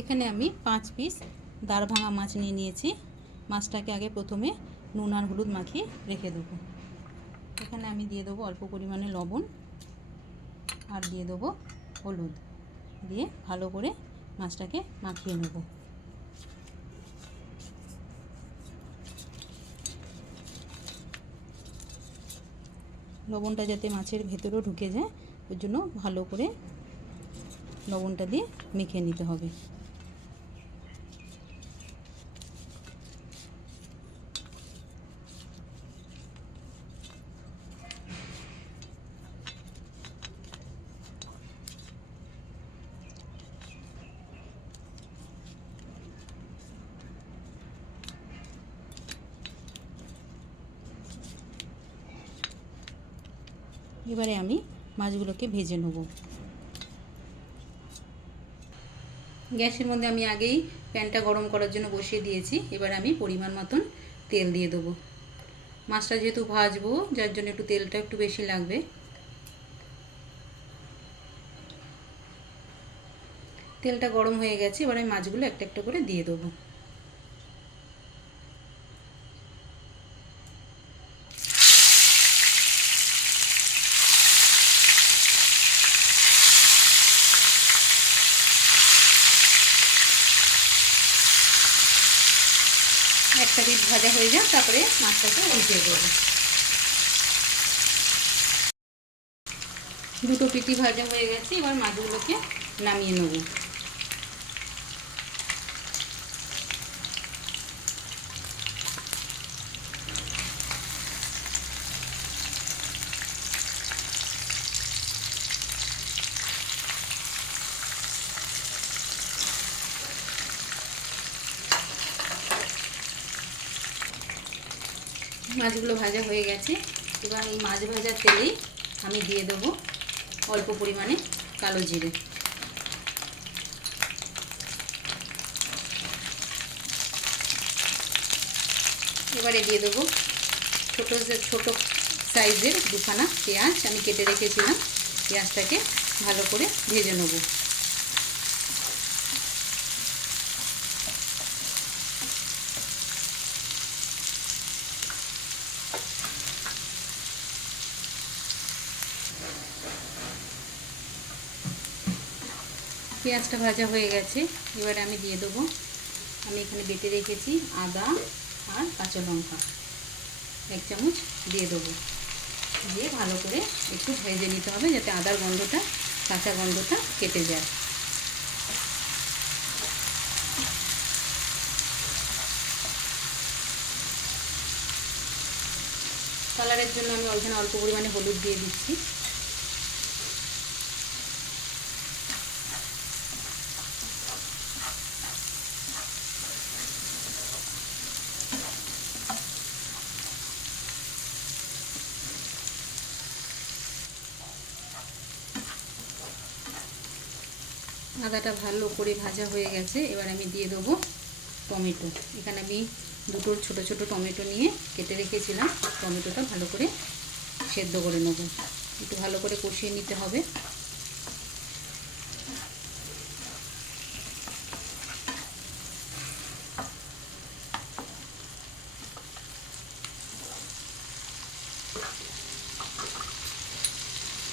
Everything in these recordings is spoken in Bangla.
এখানে আমি 5 পিস দাঁড় ভাঙা মাছ নিয়ে নিয়েছি। মাছটাকে আগে প্রথমে নুন আর হলুদ মাখিয়ে রেখে দেবো। এখানে আমি দিয়ে দেবো অল্প পরিমাণে লবণ আর দিয়ে দেবো হলুদ, দিয়ে ভালো করে মাছটাকে মাখিয়ে নেব। লবণটা যাতে মাছের ভেতরেও ঢুকে যায় ওর জন্য ভালো করে লবণটা দিয়ে মেখে নিতে হবে। এবারে আমি মাছগুলোকে ভেজে নেব। গ্যাসের মধ্যে আমি আগেই প্যানটা গরম করার জন্য বসিয়ে দিয়েছি। এবার আমি পরিমাণ মতন তেল দিয়ে দেবো। মাছটা যেহেতু ভাজবো যার জন্য একটু তেলটা একটু বেশি লাগবে। তেলটা গরম হয়ে গেছে, এবার আমি মাছগুলো একটা একটা করে দিয়ে দেবো। একটা পিঠ ভাজা হয়ে যাক, তারপরে মাছটাকে উল্টে দেবো। দুটো পিঠি ভাজা হয়ে গেছে, এবার মাছগুলোকে নামিয়ে নেব। মাছগুলো ভাজা হয়ে গেছে, এবার এই মাছ ভাজার তেলেই আমি দিয়ে দেবো অল্প পরিমাণে কালো জিরে। এবারে দিয়ে দেবো ছোট সাইজের দুখানা পেঁয়াজ আমি কেটে রেখেছিলাম। পেঁয়াজটাকে ভালো করে ভেজে নেব। পেঁয়াজটা ভাজা হয়ে গেছে, এবারে আমি দিয়ে দেবো, আমি এখানে বেটে রেখেছি আদা আর কাঁচা লঙ্কা 1 চামচ দিয়ে দেবো। দিয়ে ভালো করে একটু ভেজে নিতে হবে যাতে আদার গন্ধটা, কাঁচা গন্ধটা কেটে যায়। কালারের জন্য আমি ওইখানে অল্প পরিমাণে হলুদ দিয়ে দিচ্ছি। আদাটা ভালো করে ভাজা হয়ে গেছে, এবার আমি দিয়ে দেবো টমেটো। এখানে আমি দুটো ছোট ছোট টমেটো নিয়ে কেটে রেখেছিলাম। টমেটোটা ভালো করে সেদ্ধ করে নেব। একটু ভালো করে কষিয়ে নিতে হবে।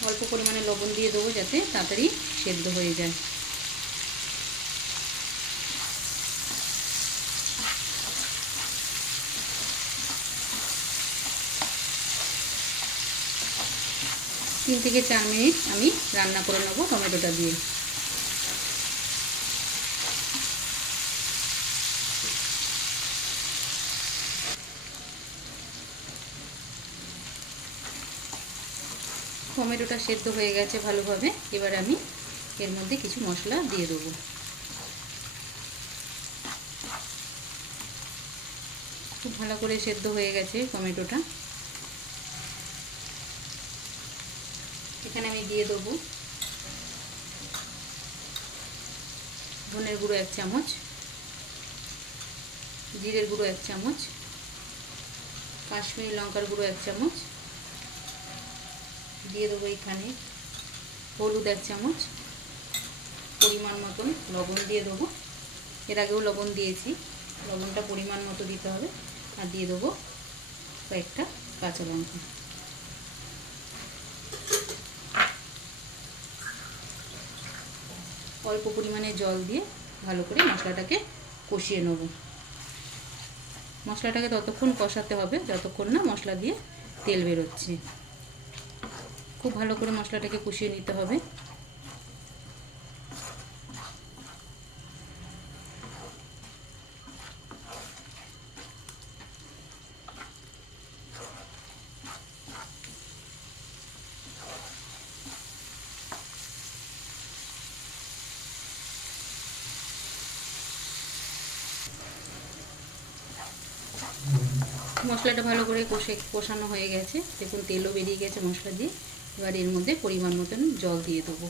অল্প পরিমাণে লবণ দিয়ে দেবো যাতে তাড়াতাড়ি সেদ্ধ হয়ে যায়। তিন থেকে 4 মিনিট আমি রান্না করে নেব টমেটোটা দিয়ে। টমেটোটা সেদ্ধ হয়ে গেছে ভালোভাবে, এবার আমি এর মধ্যে কিছু মশলা দিয়ে দেবো। খুব ভালো করে সেদ্ধ হয়ে গেছে টমেটোটা। এখানে আমি দিয়ে দেবো ধনের গুঁড়ো 1 চামচ, জিরের গুঁড়ো 1 চামচ, কাশ্মীরি লঙ্কার গুঁড়ো 1 চামচ, দিয়ে দেবো এখানে হলুদ 1 চামচ, পরিমাণ মতন লবণ দিয়ে দেবো। এর আগেও লবণ দিয়েছি, লবণটা পরিমাণ মতো দিতে হবে। আর দিয়ে দেবো কয়েকটা কাঁচা লঙ্কা। অল্প পরিমাণে জল দিয়ে ভালো করে মশলাটাকে কষিয়ে নেব। মশলাটাকে ততক্ষণ কষাতে হবে যতক্ষণ না মশলা দিয়ে তেল বেরোচ্ছে। খুব ভালো করে মশলাটাকে কষিয়ে নিতে হবে। মশলাটা ভালো করে কষানো হয়ে গেছে, দেখুন তেলও বেরিয়ে গেছে মশলা দিয়ে। এবার এর মধ্যে পরিমাণ মতন জল দিয়ে দেবো।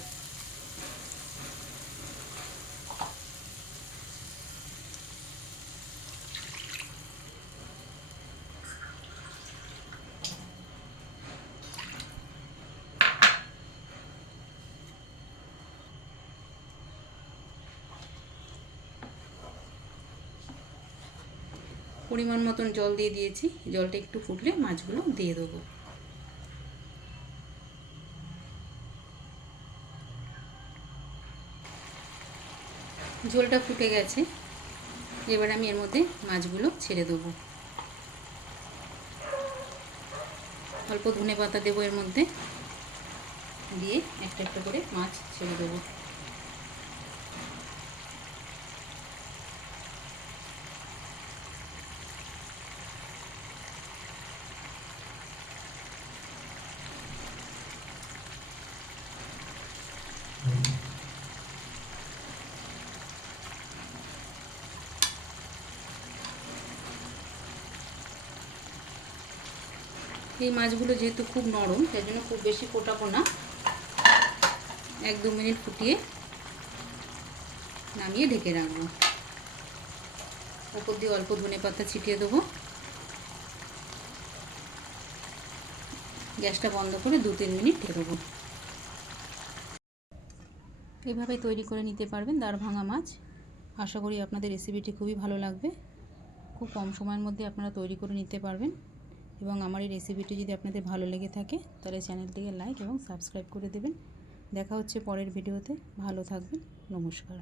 পরিমাণ মতন জল দিয়ে দিয়েছি, জলটা একটু ফুটলে মাছগুলো দিয়ে দেবো। ঝোলটা ফুটে গেছে, এবার আমি এর মধ্যে মাছগুলো ছেড়ে দেবো। অল্প ধনে পাতা দেবো এর মধ্যে, দিয়ে একটা একটা করে মাছ ছেড়ে দেবো। এই মাছগুলো যেহেতু খুব নরম, তাই জন্য খুব বেশি ফোটাবো না। 1-2 মিনিট ফুটিয়ে নামিয়ে ঢেকে রাখবো। উপর দিয়ে অল্প ধনে পাতা ছিটিয়ে দেবো। গ্যাসটা বন্ধ করে 2-3 মিনিট ঢেকে দেবো। এভাবে তৈরি করে নিতে পারবেন দাঁড় ভাঙা মাছ। আশা করি আপনাদের রেসিপিটি খুবই ভালো লাগবে। খুব কম সময়ের মধ্যে আপনারা তৈরি করে নিতে পারবেন। এবং আমার এই রেসিপিটি যদি আপনাদের ভালো লেগে থাকে তাহলে চ্যানেলটিকে লাইক এবং সাবস্ক্রাইব করে দেবেন। দেখা হচ্ছে পরের ভিডিওতে। ভালো থাকবেন। নমস্কার।